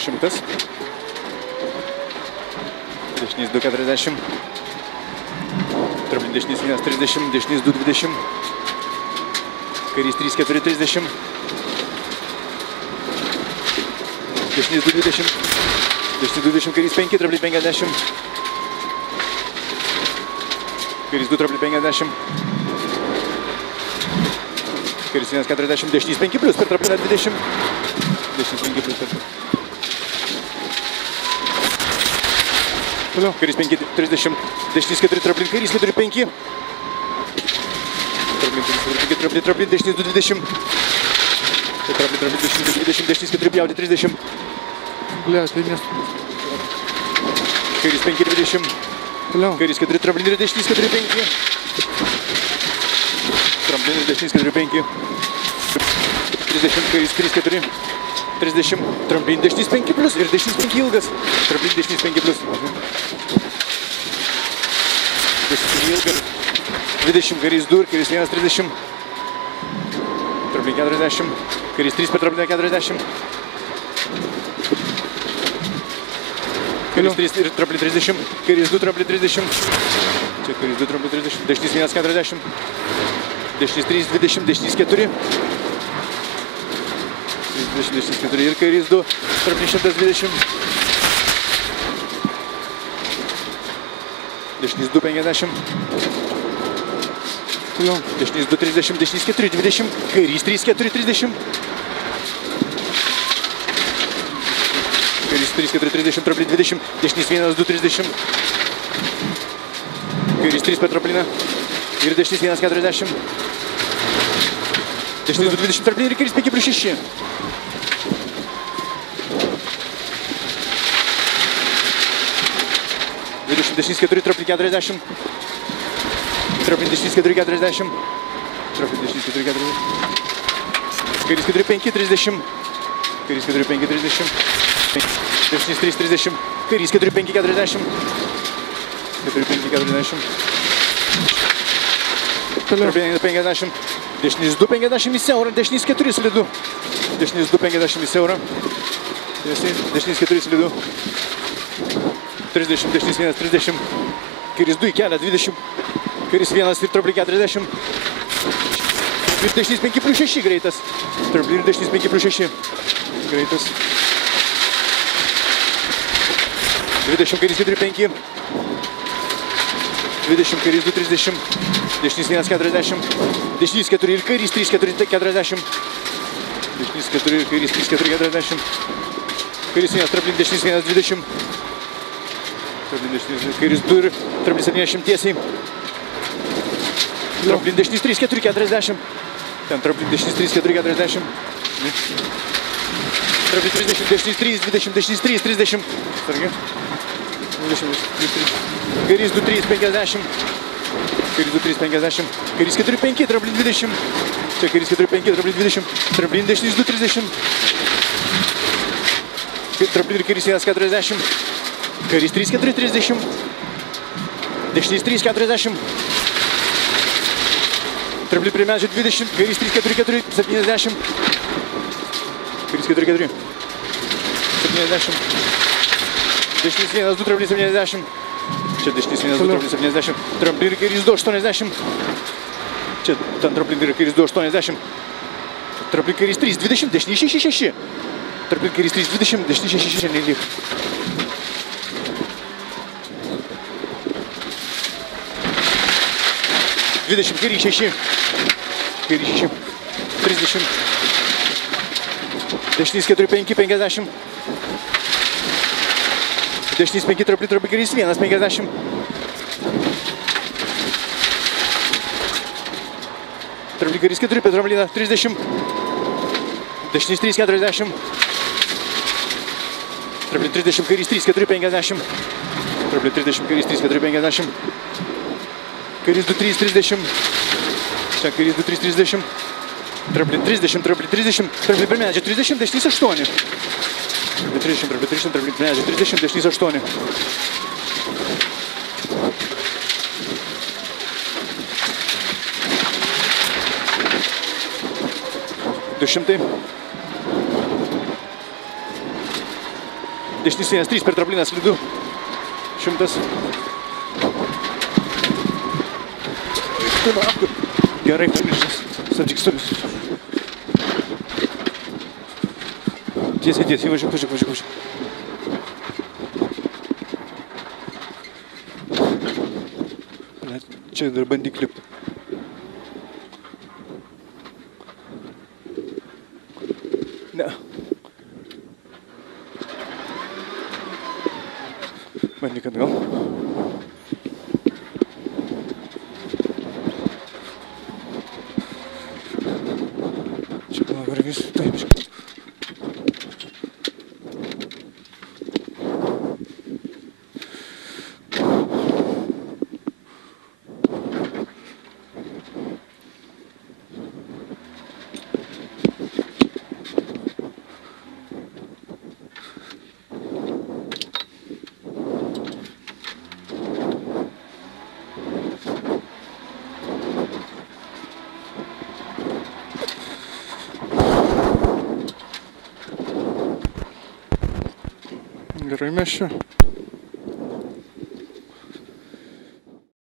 100. Dešinys 2,40. Traplin dešinys 1,30. Dešinys 2,20. Kairys 3,4,30. Dešinys 2,20. Dešinys 2,20. Kairys 5. Traplin 50. Kairys 2, traplin 50. Kairys 1,40. Dešinys 5+, per trapliną 20. Dešinys 5+. Toliau. Kairys 5,30. Dešinys 4, traplin. Kairys 4,5. Traplin 4,5. Traplin, traplin. Dešinys 2,20. Traplin, traplin. Dešinys 2,20. Dešinys 4, pjaudė 30. Bля, tai nes... Kairys 5,20. Toliau. Kairys 4, traplin ir dešinys 4,5. Traplin ir dešinys 4,5. 30, kairys 3,4. 30, traplin dešinys 5+ ir dešinys 5 ilgas. Traplin dešinys 5+. Dešinys ilgas. 20, kairys 2 ir kairys 1,30. Traplin 40. Kairys 3 per trapliną 40. Kairys 3 ir traplin 30. Kairys 2 traplin 30. Čia kairys 2 traplin 30. Dešinys 1,40. Dešinys 3,20. Dešinys 4. 3,20. Dešinys 4 ir kairys 2 traplin 120. Dešinys 2,50. Toliau. Dešinys 2,30. Dešinys 4,20. Kairys 3,4,30. Kairys 3,4,30, traplin 20, dešinys 1,2,30. Kairys 3 per trapliną ir dešinys 1,40. Dešinys 2,20, traplin ir kairys 5+6. Dešinys 4, traplin 40. Traplin dešinys 4,40. Traplin dešinys 4,40. Kairys 4,5,30. Kairys 4,5,30. Dešinys 3,30. Kairys 4,5,40. 4,5,40. Traplin 50. Dešinys 2,50 į siaurą. Dešinys 4 slidu. Dešinys 2,50 į siaurą. Dešinys 4 slidu. 30. Dešinys 1,30. Kairys 2 į kelią 20. Kairys 1 ir traplin 40. Ir dešinys 5+6 greitas. Traplin ir dešinys 5+6 greitas. 20, kairys 4,5. 20, kairys 2,30. Dešinys 1,40. Dešinys 4 ir kairys 3,4,40. Dešinys 4 ir kairys 3,4,40. Kairys 1, traplin dešinys 1,20. Traplin dešinys, kairys 2 ir traplin 70 tiesiai. Traplin dešinys 3,4,40. Ten traplin dešinys 3,4,40. Traplin 30, dešinys 3,20, dešinys 3,30. Sargi. 20, 3,30. Kairys 2, 3,50. Kairys 2, 3,50. Kairys 4,5, traplin 20. Čia kairys 4,5, traplin 20. Traplin dešinys 2,30. Traplin ir kairys 1,40. Kairys 3,4,30. Dešinys 3,40. Traplin prie medžio 20. Kairys 3,4,4, 70. Kairys 4,4. 70. Dešinys 1, 2, traplin 70. Čia dešinys 1, 2, traplin 70. Traplin ir kairys 2, 80. Čia ten traplin ir kairys 2, 80. Traplin kairys 3, 20, dešinys 6, 6. Traplin kairys 3, 20, dešinys 6, 6, nelik. Kairys 6. Kairys 6. 30. Dešinys 4, 5, 50. Dešinys 5, traplin kairys 1, 50. Traplin kairys 4, per trapliną 30. Dešinys 3, 40. Traplin 30, kairys 3, 4, 50. Traplin 30, kairys 3, 4, 50. Kairys 2, 3, 30. Čia kairys 2, 3, 30. Traplin 30, traplin 30. Traplin per medžią 30, dešinys 8. Traplin 30, traplin 30, traplin per medžią 30, dešinys 8. Dešinis vienas 3 per trapliną slidu. 100. Gerai, Milžinas. Stabdyk, stabdyk. Tiesiai, tiesiai, važiuok. Čia dar bandyk lipti. Ne. Bandyk atgal. Čia gal vargis. Taip, čia. Gerai mes čia.